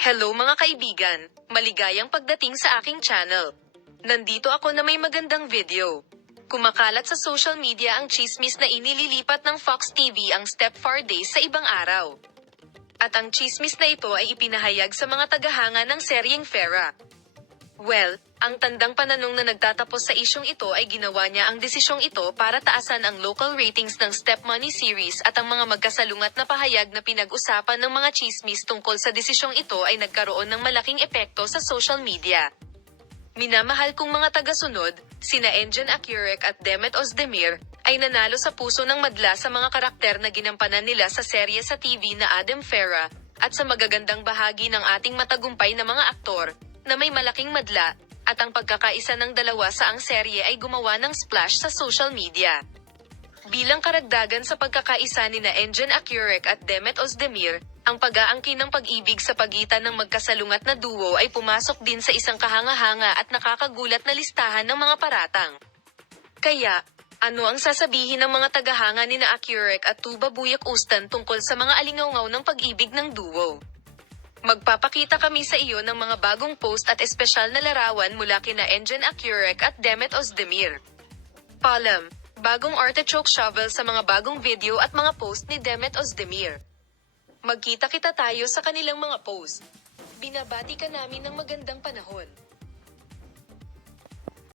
Hello mga kaibigan, maligayang pagdating sa aking channel. Nandito ako na may magandang video. Kumakalat sa social media ang chismis na inililipat ng Fox TV ang Stepfar Days sa ibang araw. At ang chismis na ito ay ipinahayag sa mga tagahanga ng seryeng Fera. Well, ang tandang pananong na nagtatapos sa isyong ito ay ginawa niya ang desisyong ito para taasan ang local ratings ng Step Money series at ang mga magkasalungat na pahayag na pinag-usapan ng mga chismis tungkol sa desisyong ito ay nagkaroon ng malaking epekto sa social media. Minamahal kong mga tagasunod, sina Engin Akyurek at Demet Ozdemir, ay nanalo sa puso ng madla sa mga karakter na ginampanan nila sa serye sa TV na Adam Fera, at sa magagandang bahagi ng ating matagumpay na mga aktor, na may malaking madla, at ang pagkakaisa ng dalawa sa ang serye ay gumawa ng splash sa social media. Bilang karagdagan sa pagkakaisa ni na Engin Akyurek at Demet Ozdemir, ang pag-aangkin ng pag-ibig sa pagitan ng magkasalungat na duo ay pumasok din sa isang kahanga-hanga at nakakagulat na listahan ng mga paratang. Kaya, ano ang sasabihin ng mga tagahanga ni na Akyurek at Tuba Buyak Ustan tungkol sa mga alingaw-ngaw ng pag-ibig ng duo? Magpapakita kami sa iyo ng mga bagong post at espesyal na larawan mula kina Engin Akyurek at Demet Ozdemir. Palm, bagong artichoke shovel sa mga bagong video at mga post ni Demet Ozdemir. Magkita-kita tayo sa kanilang mga post. Binabati ka namin ng magandang panahon.